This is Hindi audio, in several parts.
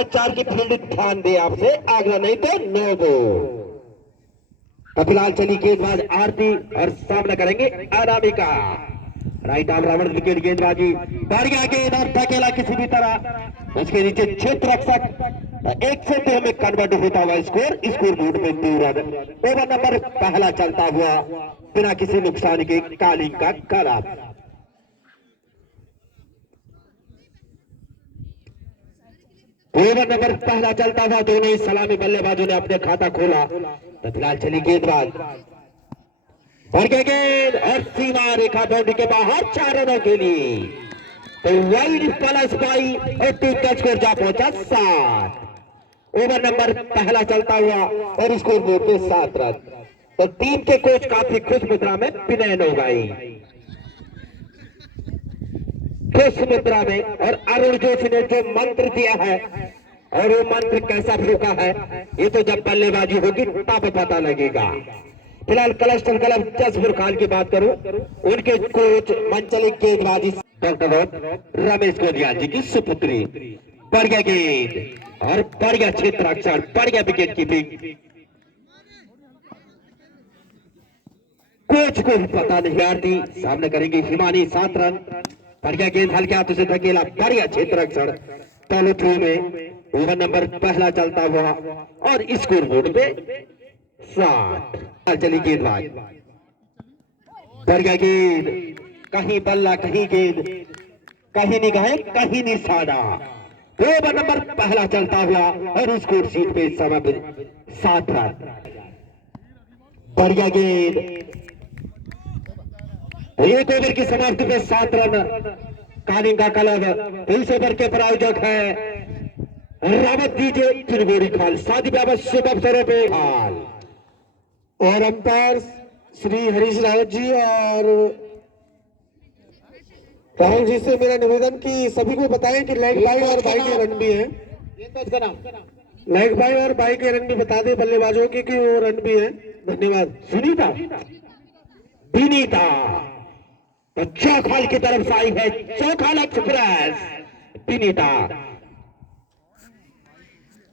अचार की फील्ड ध्यान दे आपसे आगरा नहीं तो नो बोल। तो फिलहाल चली गेंदबाज आरती और सामना करेंगे Anamika. Right arm round wicket गेंदबाजी बढ़िया गेंद और धकेला किसी भी तरह उसके नीचे क्षेत्र रक्षक एक से 2 में कन्वर्ट होता हुआ स्कोर बोर्ड में 2 रन। ओवर नंबर पहला चलता हुआ बिना किसी नुकसान के कालिंग का कला। ओवर नंबर पहला चलता हुआ दोनों ही सलामी बल्लेबाजों ने अपने खाता खोला। तो फिलहाल चली गेंदबाज बढ़िया गेंद और सीमा रेखा बाउंड्री के बाहर 4 रनों के लिए। तो वाइड प्लस बाई और टीम का स्कोर जा पहुंचा 7। ओवर नंबर पहला चलता हुआ और स्कोर बोर्ड पे 7 रन। तो टीम के कोच काफी खुश मुद्रा में पिनैन हो गई, खुश मुद्रा में। और अरुण जोशी ने जो मंत्र दिया है और वो मंत्र कैसा फूका है ये तो जब बल्लेबाजी होगी तब पता लगेगा। फिलहाल क्लस्टर क्लब जसपुर खान की बात करूं, उनके कोच मंचलिक गेंदबाजी डॉक्टर रमेश गोदियाल जी की सुपुत्री। बढ़िया गेंद और बढ़िया क्षेत्र रक्षण, बढ़िया विकेट कीपिंग। कोच को भी पता नहीं आरती सामने करेंगे हिमानी 7 रन। बढ़िया गेंद हल्के हाथों से धकेला, बढ़िया क्षेत्र रक्षण पहले थ्रो में। ओवर नंबर पहला चलता हुआ और स्कोर बोर्ड पे 7। चली गेंदबाज बढ़िया गेंद, कहीं बल्ला कहीं गेंद, कहीं निगाहें कहीं निशाना। ओवर नंबर पहला चलता हुआ और स्कोर शीट पे इस समय पे 7 रन। बढ़िया गेंद, एक ओवर की समाप्ति पे 7 रन। कालिंगा क्लब इस ओवर के प्रायोजक है रावत डीजे चिरगोरी खाल, शादी ब्याह शुभ अवसरों पे हाल। और अंपायर श्री हरीश रावत जी और राहुल जी से मेरा निवेदन कि सभी को बताएं कि लेग बाई और बाई के रन भी हैं। लेग बाई और बाई के रन भी बता दें बल्लेबाजों के कि वो रन भी हैं। धन्यवाद। सुनीता विनीता तो चौखाल की तरफ से आई है चौखाल एक्सप्रेस विनीता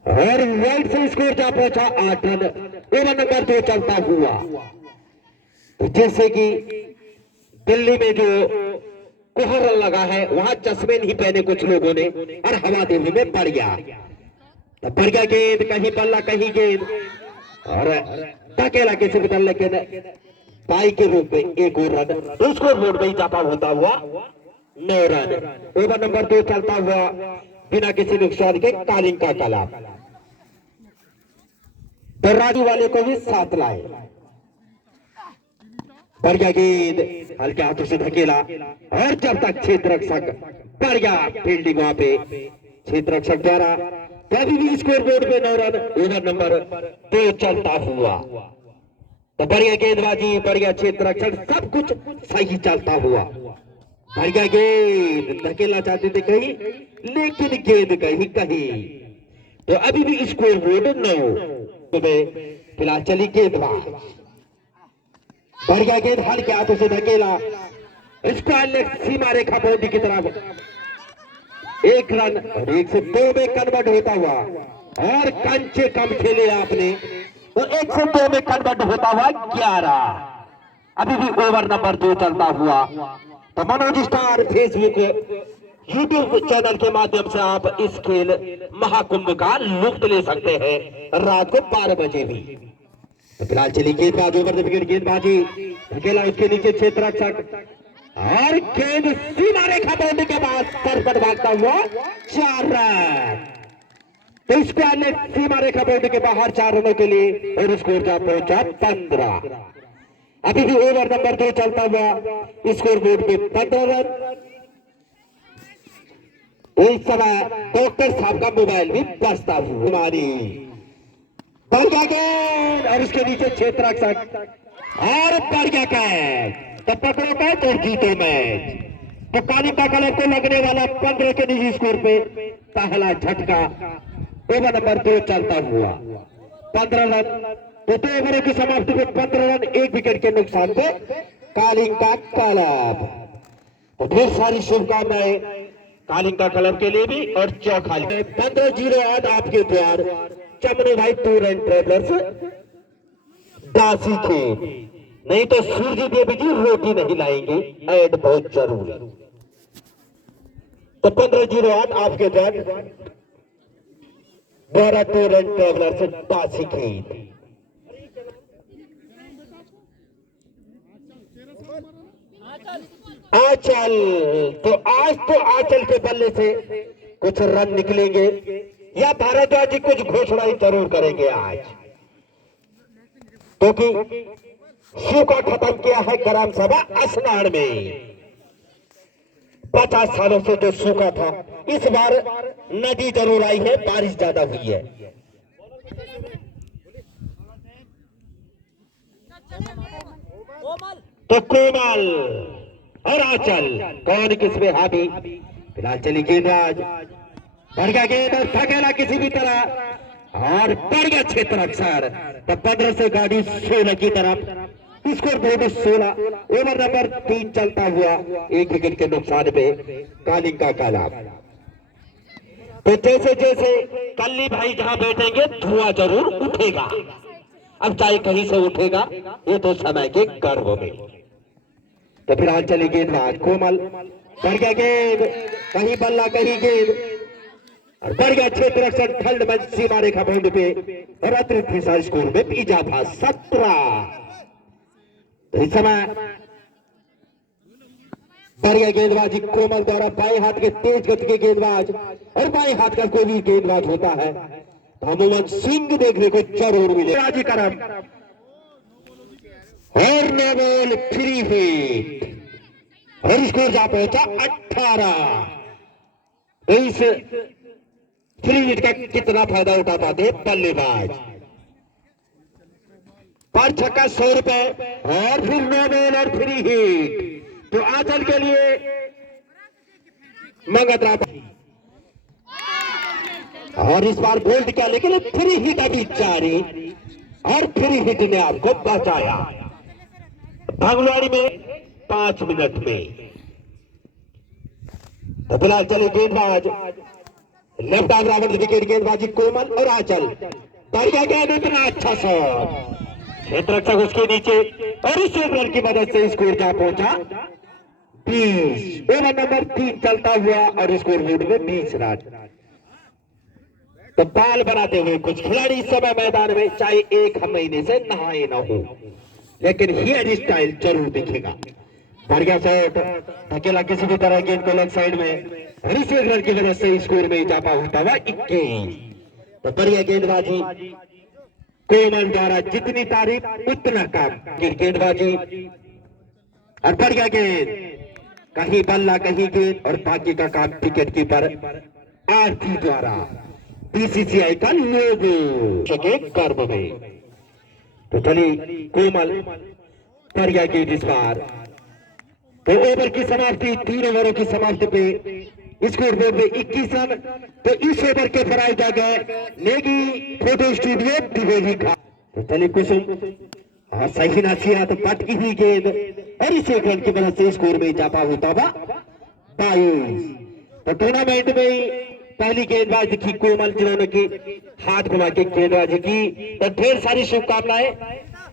और वाइड से स्कोर जा पहुंचा 8 रन। ओवर नंबर 2 चलता हुआ। तो जैसे कि दिल्ली में जो कोहरा लगा है वहां चश्मे नहीं पहने कुछ लोगों ने और हवा देने में पड़ गया। तो बढ़िया गेंद, कहीं बल्ला कहीं गेंद और धकेला किसी भी दल के बाई के रूप में 1 और रन। स्कोर बोर्ड में इजाफा होता हुआ 9 रन। ओवर नंबर 2 चलता हुआ बिना किसी नुकसान के कालिंग का कला। तो राजू वाले को भी साथ लाए। बढ़िया गेंद हल्के हाथों से धकेला और जब तक क्षेत्र रक्षक बढ़िया फील्डिंग वहां पे क्षेत्र रक्षक द्वारा कभी भी स्कोर बोर्ड पे 9 रन। ओवर नंबर 2 चलता हुआ। तो बढ़िया गेंदबाजी, बढ़िया क्षेत्र रक्षण, सब कुछ सही चलता हुआ। बढ़िया गेंद, धकेलना चाहते थे कहीं लेकिन गेंद कहीं कहीं। तो अभी भी स्कोर बोर्ड 9। तो फिलहाल चली गेंदबाज बढ़िया गेंद हल्के हाथों से धकेला, स्क्वायर लेग सीमा रेखा बाउंड्री की तरफ 1 रन और 1 से 2 में कन्वर्ट होता हुआ। और कंचे कम खेले आपने तो 1 से 2 में कन्वर्ट होता हुआ 11। अभी भी ओवर नंबर 2 चलता हुआ। तो Manoj star Facebook YouTube channel के माध्यम से आप इस खेल महाकुंभ का लुत्फ ले सकते हैं रात को 12 बजे भी। तो फिलहाल चली गेंदबाज, ओवर द विकेट गेंदबाजी, धकेला उसके नीचे क्षेत्र रक्षक और गेंद सीमा रेखा बाउंड्री के बाद सर पर भागता हुआ 4 रन। तो स्क्वायर लेग सीमा रेखा बाउंड्री के बाहर 4 रनों के लिए और स्कोर जा पहुंचा 15। अभी भी ओवर नंबर 2 चलता हुआ, स्कोर बोर्ड पे 15 रन। इस समय डॉक्टर साहब का मोबाइल भी बजता हुआ। हमारी बढ़िया गेंद और उसके नीचे क्षेत्र रक्षक और बढ़िया कैच। तो पकड़ो कैच और जीतो मैच। तो कालिंगा क्लब को लगने वाला 15 के निजी स्कोर पे पहला झटका। ओवर नंबर 2 चलता हुआ 15 रन। तो 2 ओवरों की समाप्ति में 15 रन 1 विकेट के नुकसान पे कालिंगा क्लब। तो ढेर सारी शुभकामनाएं कालिंका क्लब के लिए भी और चौखाली 15-08 आपके द्वार चमने भाई टूर एंड ट्रेवलर्स दासी थे। नहीं तो सूर्य देवी जी रोटी नहीं लाएंगे, ऐड बहुत जरूरी। तो 15-08 आपके द्वार द्वारा टूर एंड ट्रेवलर्स दासी खेत। आंचल तो आज तो आंचल के बल्ले से कुछ रन निकलेंगे या भारद्वाज जी कुछ घोषणा ही जरूर करेंगे आज, क्योंकि सूखा खत्म किया है ग्राम सभा असनाड़ में। 50 सालों से जो सूखा था इस बार नदी जरूर आई है, बारिश ज्यादा हुई है। तो कोमल और आंचल कौन किसमें हावी? फिलहाल चली गेंदबाज बढ़ गया गेंद और धकेला किसी भी तरह और बढ़ गया क्षेत्र अक्सर। तो 15 से गाड़ी 16 की तरफ, स्कोर बोर्ड 16। ओवर नंबर 3 चलता हुआ 1 विकेट के नुकसान पे कालिंका क्लब। तो जैसे जैसे कल्ली भाई जहां बैठेंगे धुआं जरूर उठेगा। अब चाहे कहीं से उठेगा, ये तो समय के गर्भ में। तो फिलहाल चली गेंदबाज कोमल बढ़ गया गेंद, कहीं बल्ला कहीं गेंद और बढ़ गया क्षेत्र अक्सर ठंड में सीमा रेखा बाउंड पे और अतिरिक्त हिस्सा स्कोर में इजाफा 17। तो इस समय बढ़ गया गेंदबाजी कोमल द्वारा। बाएं हाथ के तेज गति के गेंदबाज और बाएं हाथ का कोई भी गेंदबाज होता है तो अमूमन स्विंग देखने को जरूर मिलेगा। राजी करम और नो बॉल फ्री हिट और स्कोर जा पहुंचा 18। इस फ्री हिट का कितना फायदा उठा पाते हैं बल्लेबाज? पर छक्का 100 रुपए और फिर नो बॉल और फ्री हिट। तो आंचल के लिए मंगतरा और इस बार बोल्ड किया, लेकिन फ्री हिट अभी जारी और फ्री हिट ने आपको बचाया भागलवाड़ी में 5 मिनट में। तो फिलहाल चले गेंदबाज लेफ्ट आर्म रावण विकेट गेंदबाजी कोमल और आंचल बढ़िया गेंद, इतना अच्छा शॉट क्षेत्र रक्षक उसके नीचे और इस रन की मदद से स्कोर जा पहुंचा 20। ओवर नंबर 3 चलता हुआ और स्कोर बोर्ड में 20 रन। तो बाल बनाते हुए कुछ खिलाड़ी इस समय मैदान में, चाहे 1 महीने से नहाए ना हो, लेकिन हेयर स्टाइल जरूर दिखेगा। बढ़िया शॉट धकेला किसी भी तरह गेंद को लेग साइड में और इस रन की वजह से स्कोर में इजाफा होता हुआ 21। तो बढ़िया गेंदबाजी कोमल द्वारा, जितनी तारीफ उतना कम गेंदबाजी और बढ़िया गेंद, कहीं बल्ला कहीं गेंद और बाकी का काम विकेट कीपर आरती द्वारा बीसीसीआई का लोगो के गर्भ में। तो चली कोमल बढ़िया गेंद इस बार। तो ओवर की समाप्ति, 3 ओवरों की समाप्ति पे स्कोर बोर्ड में 21 रन। तो इस ओवर के प्राइज आ गए नेगी फोटो स्टूडियो त्रिवेदी का। तो चलिए कुसुम सही नसीहा तो पटकी हुई गेंद और इस 1 रन की वजह से स्कोर में इजाफा होता हुआ 22। तो टूर्नामेंट में पहली गेंदबाज दिखी कोमल, जिन्होंने की हाथ घुमा के गेंदबाजी की। तो ढेर सारी शुभकामनाएं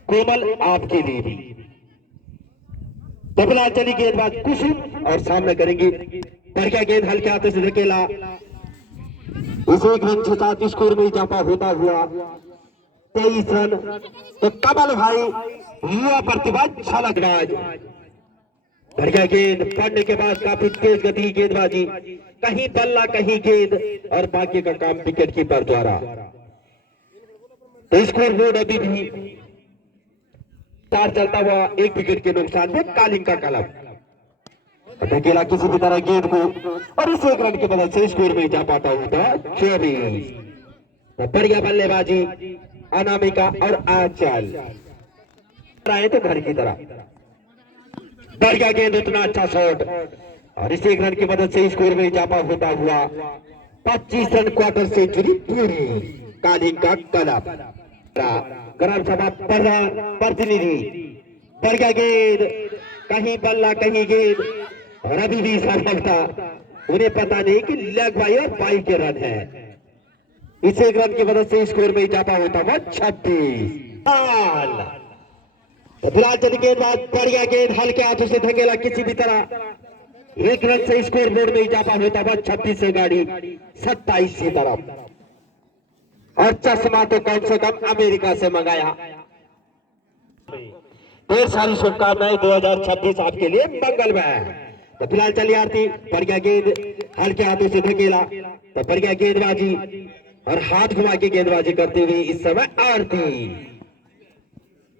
कोमल आपके लिए भी। तो फिलहाल चली गेंदबाज कुसुम और सामने करेंगी बढ़िया गेंद, हल्के हाथों से धकेला, इस 1 रन के साथ स्कोर में इजाफा होता हुआ 23 रन। तो कमल भाई युवा प्रतिभा छलकबाज, बढ़िया गेंद पड़ने के बाद काफी तेज गति की गेंदबाजी, कहीं बल्ला कहीं गेंद और बाकी का काम विकेट कीपर द्वारा। तो स्कोर बोर्ड अभी भी 4 चलता हुआ 1 विकेट के नुकसान पे कालिंका क्लब। धकेला किसी भी तरह गेंद को और इस 1 रन की मदद से स्कोर में जा पाता होता 24। बढ़िया बल्लेबाजी अनामिका और आंचल आए तो घर की तरह। बढ़िया गेंद, उतना अच्छा शॉट और इस 1 रन की मदद से स्कोर में इजाफा होता हुआ 25 रन क्वार्टर सेंचुरी पूरी कालिंका क्लब। ग्राम सभा प्रतिनिधि, बढ़िया गेंद, कहीं बल्ला कहीं गेंद और अभी भी सफलता उन्हें पता नहीं कि लेग बाई और बाई के रन है। इस एक रन की मदद से स्कोर में इजाफा होता हुआ 36। तो फिलहाल चली गेंदबाज बढ़िया गेंद हल्के हाथों से धकेला किसी भी तरह। एक रन से स्कोर बोर्ड में इजाफा होता हुआ 26 से गाड़ी 27 की तरफ। और चश्मा तो कम से कम अमेरिका से मंगाया। ढेर सारी शुभकामनाएं 2026 आपके लिए मंगलमय। तो फिलहाल चली आरती बढ़िया गेंद हल्के हाथों से धकेला तो बढ़िया गेंदबाजी और हाथ घुमा के गेंदबाजी करते हुए इस समय आरती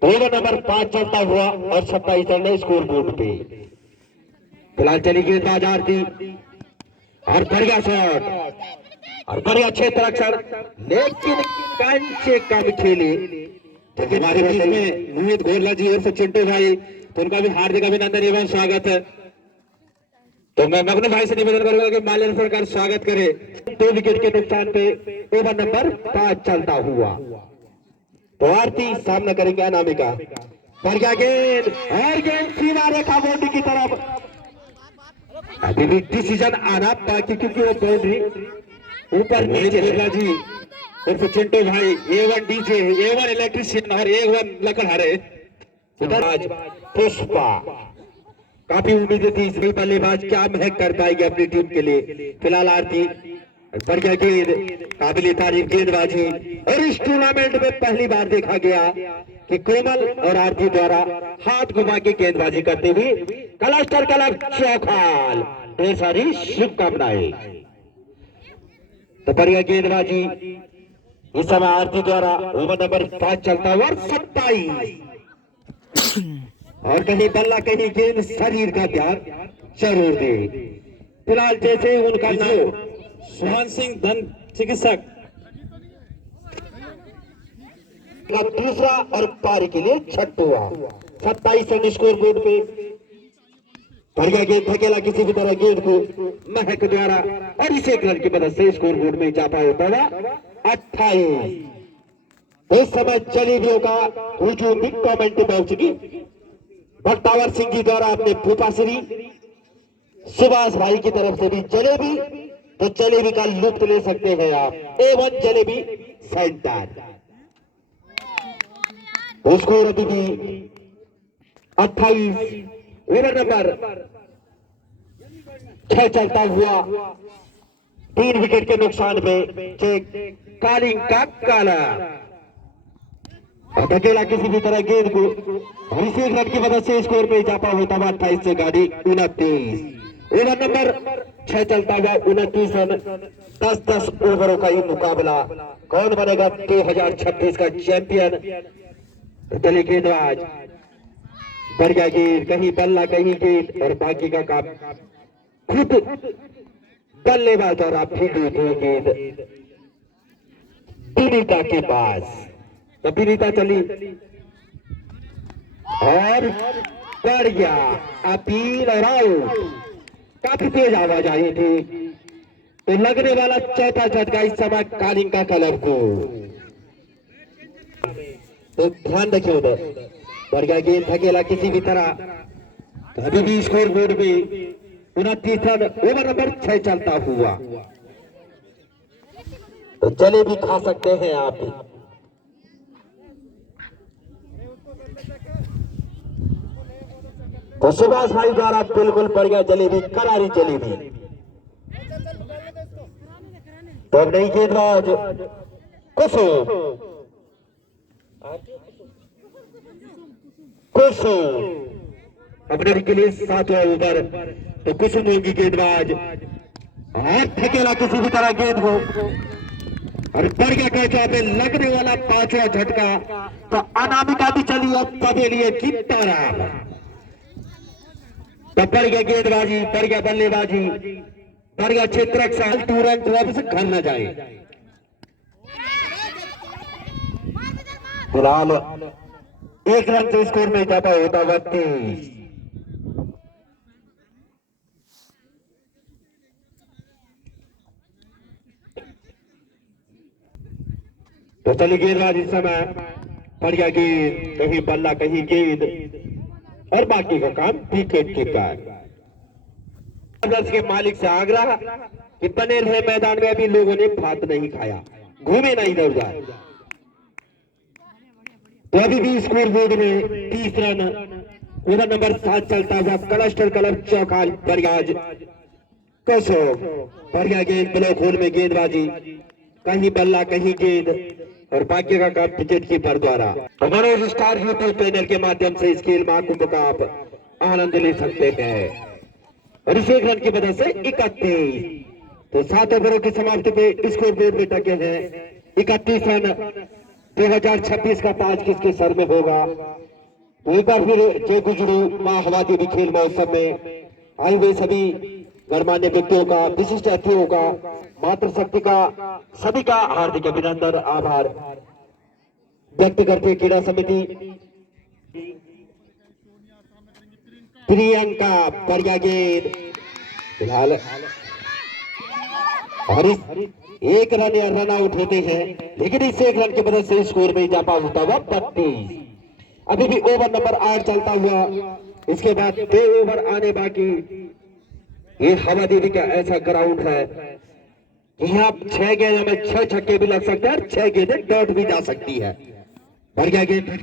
ओवर नंबर 5 चलता हुआ और 27 रन स्कोर बोर्ड पे। फिलहाल चली गेंदबाज आरती और बढ़िया शॉट और बढ़िया क्षेत्र रक्षण, लेकिन कंचे कम खेले। हमारे बीच में मोहित घोरला जी और चिंटू भाई, तो उनका भी हार्दिक अभिनंदन एवं स्वागत है। तो मैं अपने भाई से निवेदन करूंगा कि माल्यार्पण कर स्वागत करे। 2 विकेट के नुकसान पे ओवर नंबर 5 चलता हुआ। तो आरती सामना करेंगे अनामिका। बढ़िया गेंद और गेंद सीमा रेखा बाउंड्री की तरफ। अभी भी डिसीजन आना बाकी क्योंकि वो बाउंड्री ऊपर नीचे जी और चिंटू भाई A1 डीजे A1 इलेक्ट्रिशियन और A1 लकड़हारे। उधर आज पुष्पा काफी उम्मीदें थी इस बल्लेबाज क्या महक कर पाएगी अपनी टीम के लिए। फिलहाल आरती बढ़िया गेंद काबिल तारीफ गेंदबाजी और इस टूर्नामेंट में पहली बार देखा गया कि कोमल और आरती द्वारा हाथ घुमा के गेंदबाजी करते हुए क्लस्टर क्लब चौखाल। ढेर सारी शुभकामनाएं। तो बढ़िया गेंदबाजी इस समय आरती द्वारा ओवर नंबर 5 चलता हुआ 27 और कहीं बल्ला कहीं गेंद शरीर का ध्यान जरूर दे। फिलहाल जैसे उनका नाम सुमन सिंह धन चिकित्सक का दूसरा और पारी के लिए छठवा 27 रन स्कोर बोर्ड पे। बढ़िया गेंद धकेला किसी भी तरह गेंद को महक द्वारा और इस एक रन की मदद से स्कोर बोर्ड में इजाफा होता हुआ 28। इस समय जलेबियों का हुजूम भी कमेंट बॉक्स की बख्तावर सिंह जी द्वारा अपने फूफाश्री सुभाष भाई की तरफ से भी जलेबी, तो जलेबी का लुत्फ ले सकते हैं आप। A1 jalebi centre. स्कोर अभी भी 28 ओवर नंबर 6 चलता हुआ 3 विकेट के नुकसान पे कालिंग का काला धकेला किसी भी तरह गेंद को और इस एक रन की मदद से स्कोर पे इजाफा होता हुआ 28 से गाड़ी 29। ओवर नंबर 6 चलता हुआ 29 रन। 10-10 ओवरों का ही मुकाबला। कौन बनेगा 2026 का चैंपियन। चले गेंदबाज बढ़िया गेंद कहीं बल्ला कहीं गेंद और बाकी का काम खुद बल्लेबाज और आप गेंद विनीता के पास। तो विनीता चली और बढ़िया अपील और आउट। काफी तेज आवाज आई थी तो लगने वाला चौथा झटका इस समय कालिंग का कलर को। तो ध्यान रखिए उधर बढ़िया गेंद धकेला किसी भी तरह। तो अभी भी स्कोर बोर्ड में 29 रन ओवर नंबर 6 चलता हुआ। तो चले भी खा सकते हैं आप भी। तो सुभाष भाई द्वारा बिल्कुल बढ़िया जलेबी करारी जलेबी। तो अब नहीं गेंदबाज कुसुम अपने के लिए 7वां ओवर। तो कुसुम होगी गेंदबाज और ठकेला किसी भी तरह गेंद को और बढ़िया कैचा पे लगने वाला 5वां झटका। तो अनामिका भी चली और तबे लिए की तारा। तो बढ़िया गेंदबाजी बढ़िया बल्लेबाजी बढ़िया क्षेत्र तुरंत वापस घर न जाए। फिलहाल 1 रन से स्कोर में इजाफा होता हुआ 23। तो चली गेंदबाज इस समय बढ़िया गेंद कहीं बल्ला कहीं गेंद और बाकी का काम विकेट कीपर। ब्रदर्स के मालिक से आग्रह कि बने रहे मैदान में, अभी लोगों ने भात नहीं खाया, घूमे ना इधर उधर। तो अभी भी स्कोर बोर्ड में 30 रन ओवर नंबर 7 चलता हुआ क्लस्टर क्लब चौखाल बरियाज कसो। बढ़िया गेंद ब्लॉक होल में गेंदबाजी, कहीं बल्ला कहीं गेंद, और भाग्य का काम विकेट कीपर द्वारा। मनोज स्टार यूट्यूब चैनल के माध्यम से इस खेल महाकुंभ का आप आनंद ले सकते हैं। और इस एक रन की वजह से 31। तो 7 ओवरों की समाप्ति पे स्कोर बोर्ड में टके हैं 31 रन। 2026 का ताज किसके सर में होगा? एक बार फिर जय गुजरू मां हवा देवी खेल महोत्सव में आए हुए सभी गणमान्य व्यक्तियों का, विशिष्ट अतिथियों का, मातृशक्ति का, सभी का हार्दिक अभिनंदन आभार व्यक्त करते क्रीड़ा समिति प्रियंका। बढ़िया गेंद फिलहाल, और एक रन या रन आउट होते हैं, लेकिन इस एक रन की मदद से स्कोर में इजाफा होता हुआ 32। अभी भी ओवर नंबर 8 चलता हुआ, इसके बाद 2 ओवर आने बाकी। ये हवा देवी का ऐसा ग्राउंड है कि यहाँ 6 गेंद में 6 छक्के भी लग सकते हैं, 6 गेंदें डॉट भी जा सकती है। बढ़िया गेंद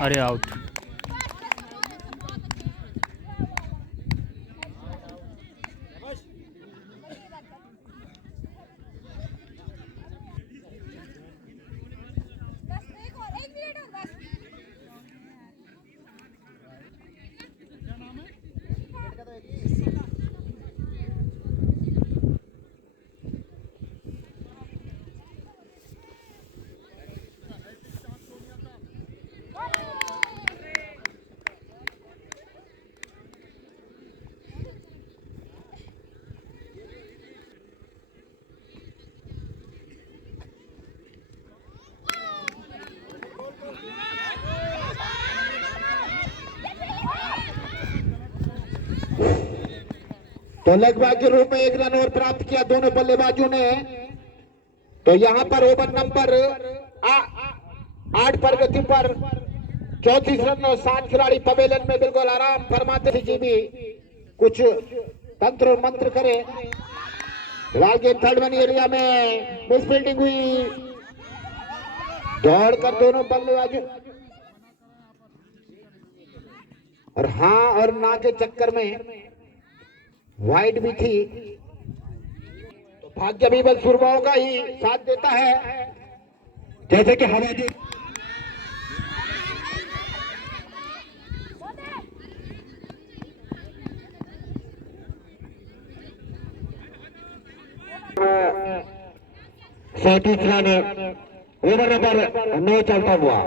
अरे आउट। तो लगभग के रूप में 1 रन और प्राप्त किया दोनों बल्लेबाजों ने। तो यहाँ पर ओवर नंबर 8 पर गति पर 34 रन और 7 खिलाड़ी पवेलियन में बिल्कुल आराम फरमाते थे। जी भी कुछ तंत्र और मंत्र करे। फिलहाल गेंद थर्ड मन एरिया में मिस फील्डिंग हुई, दौड़कर दोनों बल्लेबाजों और हाँ और ना के चक्कर में वाइड भी थी। तो भाग्य भी बस सुरमाओं का ही साथ देता है, जैसे कि हवा देवी रन ओवर नंबर 9 चलता हुआ।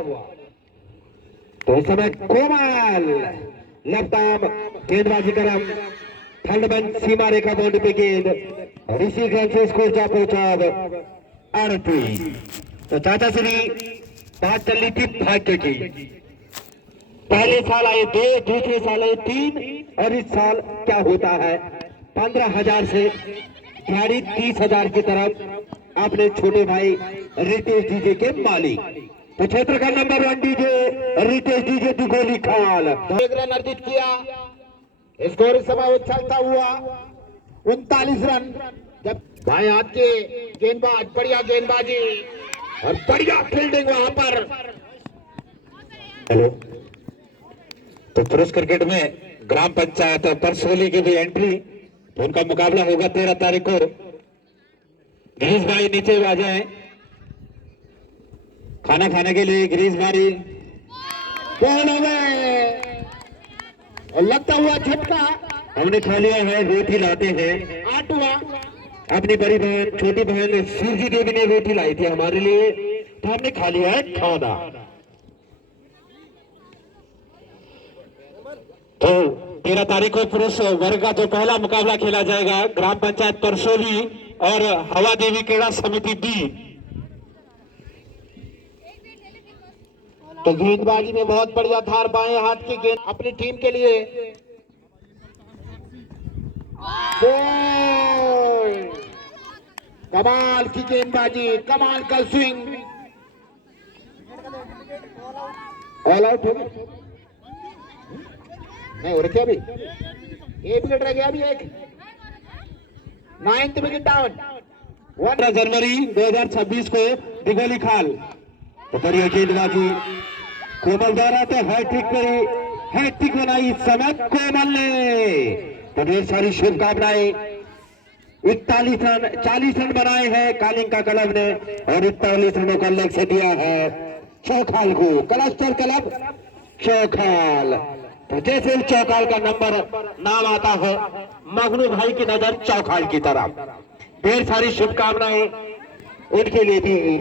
तो इस समय कोमल लेफ्ट आर्म गेंदबाजी करम, थर्ड मैन सीमा रेखा बाउंड्री पे गेंद, और इसी गेंद से स्कोर जा पहुंचा 38। तो चाचा श्री बात चल रही थी भाग्य की। पहले साल आए 2, दूसरे साल आए 3, और इस साल क्या होता है 15,000 से गाड़ी 30,000 की तरफ अपने छोटे भाई रितेश डीजे के मालिक। तो क्षेत्र का number 1 DJ Ritesh DJ Dugoli खाल। तो 1 रन अर्जित किया। स्कोर इस समय उछलता हुआ 39 रन। जब भाई हाथ के गेंदबाज, बढ़िया गेंदबाजी और बढ़िया फील्डिंग वहां पर। हेलो, तो पुरुष क्रिकेट में ग्राम पंचायत परसोली की भी एंट्री, तो उनका मुकाबला होगा 13 तारीख को। गिरीश भाई नीचे आ जाए खाना खाने के लिए। गिरीश भाई बॉल हो गए और लगता हुआ झटका। हमने खा लिया है, रोटी लाते हैं। 8 हुआ। अपनी बड़ी बहन छोटी बहन सूरजी देवी ने रोटी लाई थी हमारे लिए, तो हमने खा लिया है खाना। तो 13 तारीख को पुरुष वर्ग का जो पहला मुकाबला खेला जाएगा ग्राम पंचायत परसोली और हवा देवी क्रीड़ा समिति डी। तो गेंदबाजी में बहुत बढ़िया धार, बाएं हाथ की गेंद अपनी टीम के लिए। गोल! कमाल की गेंदबाजी, कमाल का स्विंग। ऑल आउट हो गया? नहीं हो रखे अभी, 1 मिनट रह गया अभी। 9th wicket down. 15 जनवरी 2026 को दिगोली खाल। तो बढ़िया गेंदबाजी कोमल द्वारा तो हैट्रिक बनाई इस समय कोमल ने। तो ढेर सारी शुभकामनाएं। 41 रन 40 रन बनाए हैं कालिंका क्लब ने और 41 रनों का लक्ष्य दिया है चौखाल को। Cluster club Chaukhal. तो जैसे चौखाल का नंबर नाम आता है मगनू भाई की नजर चौखाल की तरफ। ढेर सारी शुभकामनाएं उनके लिए भी।